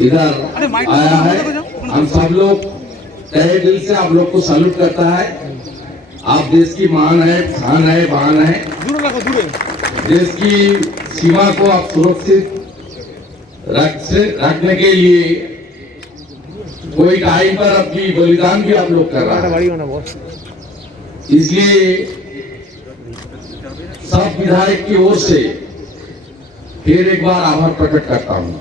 इधर आया है। हम सब लोग तहे दिल से आप लोग को सैल्यूट करता है। आप देश की मान है, शान है, बान है। देश की सीमा को आप सुरक्षित रखने के लिए कोई टाइम पर अपनी बलिदान भी आप लोग कर रहा है। इसलिए सब विधायक की ओर से फिर एक बार आभार प्रकट करता हूं।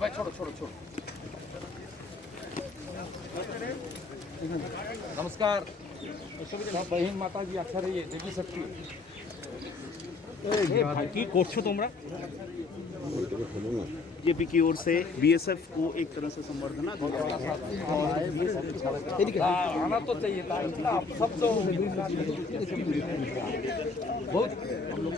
भाई छोड़ो छोड़ो छोड़ो। नमस्कार बहन माता जी, अच्छा रहिए, देवी शक्ति। কি করছো তোমরা? बीजेपी की ओर से बीएसएफ को एक तरह से संवर्धना आना तो चाहिए था, आप सब तो बहुत हम लोग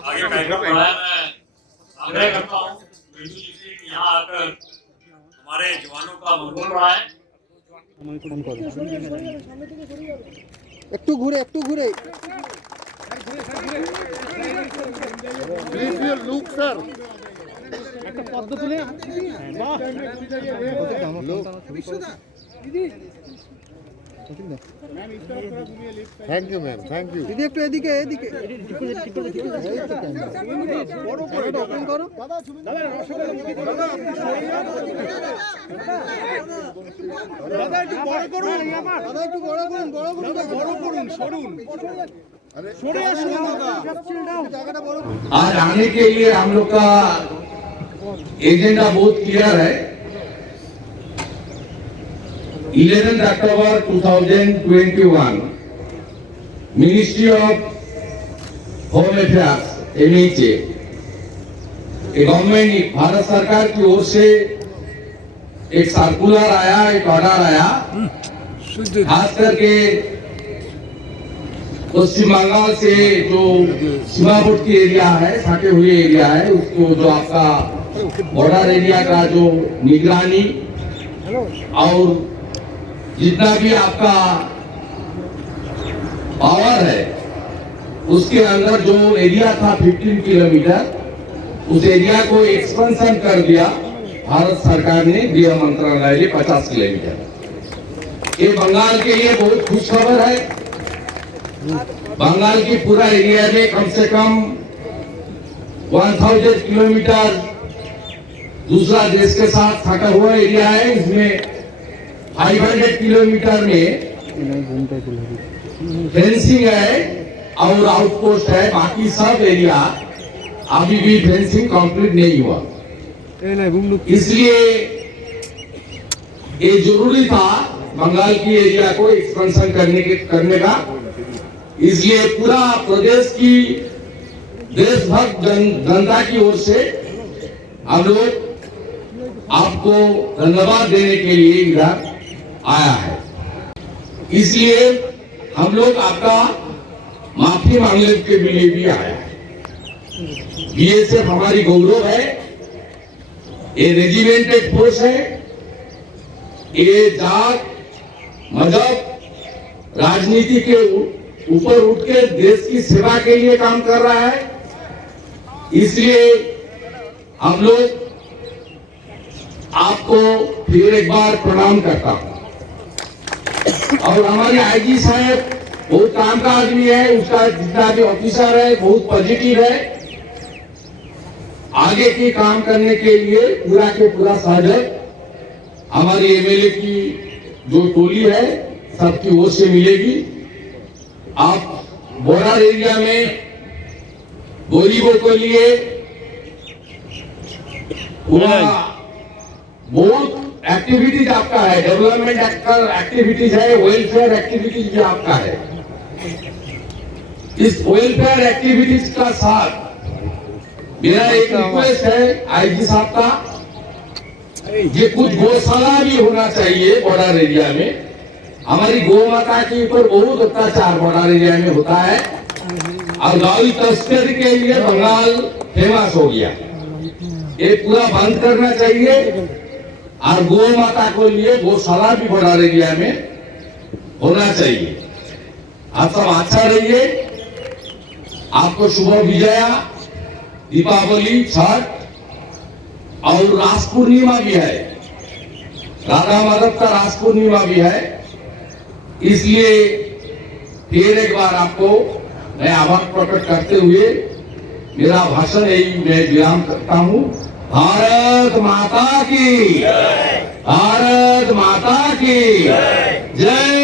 आगे कार्यक्रम बढ़ाया। मैं आग्रह करता हूँ यहाँ आकर हमारे जवानों का मनोबल बढ़ाएं। একটু ঘুরে লুক স্যার একটা পদ্ম তুলে thank you ma'am, thank you দিদি। একটু এদিকে ওপেন করো দাদা, একটু বড় করুন দাদা, একটু বড় করুন সরুন। आज आने के लिए हम लोग का एजेंडा बहुत क्लियर है। 11 अक्टूबर 2021 ministry of home affairs MHA government Bharat सरकार की ओर से एक सर्कुलर आया, एक ऑर्डर आया, खास करके पश्चिम बंगाल से जो सीमावर्ती एरिया है, सटे हुए एरिया है, उसको जो आपका बॉर्डर एरिया का जो निगरानी और जितना भी आपका पावर है उसके अंदर जो एरिया था 15 किलोमीटर, उस एरिया को एक्सपेंशन कर दिया भारत सरकार ने, गृह मंत्रालय ने 50 किलोमीटर। ये बंगाल के लिए बहुत खुश खबर है। बंगाल की पूरा एरिया में कम से कम 1000 किलोमीटर दूसरा देश के साथ सटा हुआ एरिया है। इसमें 500 किलोमीटर में फेंसिंग है और आउटपोस्ट है। बाकी सब एरिया अभी भी फेंसिंग कंप्लीट नहीं हुआ, इसलिए ये जरूरी था बंगाल की एरिया को एक्सपेंशन करने का। इसलिए पूरा प्रदेश की देशभक्त जनता की ओर से हम लोग आपको धन्यवाद देने के लिए इधर आया है। इसलिए हम लोग आपका माफी मांगने के लिए भी आया है। बीएसएफ हमारी गौरव है, ये रेजिमेंटेड फोर्स है, ये जात मजहब राजनीति के ऊपर उठ के देश की सेवा के लिए काम कर रहा है। इसलिए हम लोग आपको फिर एक बार प्रणाम करता हूं। और हमारे आईजी साहब बहुत काम का आदमी है, उसका जितना भी ऑफिसर है बहुत पॉजिटिव है। आगे की काम करने के लिए पूरा के पूरा सहयोग हमारी एमएलए की जो टोली है सबकी ओर से मिलेगी। आप बॉर्डर एरिया में गरीबों के लिए पूरा बहुत एक्टिविटीज आपका है, डेवलपमेंट एक्टिविटीज है, वेलफेयर एक्टिविटीज भी आपका है। इस वेलफेयर एक्टिविटीज का साथ मेरा एक रिक्वेस्ट है आईजी साहब का, ये कुछ गौशाला भी होना चाहिए बॉर्डर एरिया में। हमारी गौ माता के ऊपर बहुत अत्याचार बॉर्डर एरिया में होता है और गाड़ी तस्करी के लिए बंगाल फेमस हो गया। ये पूरा बंद करना चाहिए और गौ माता को लिए गौशाला भी बॉर्डर एरिया में होना चाहिए। आप सब अच्छा रहिए। आपको शुभ विजया, दीपावली, छठ और रास पूर्णिमा भी है, राधा माधव का रास पूर्णिमा भी है। इसलिए फिर एक बार आपको मैं आभार प्रकट करते हुए मेरा भाषण यही मैं विराम करता हूं। भारत माता की, भारत माता की जय।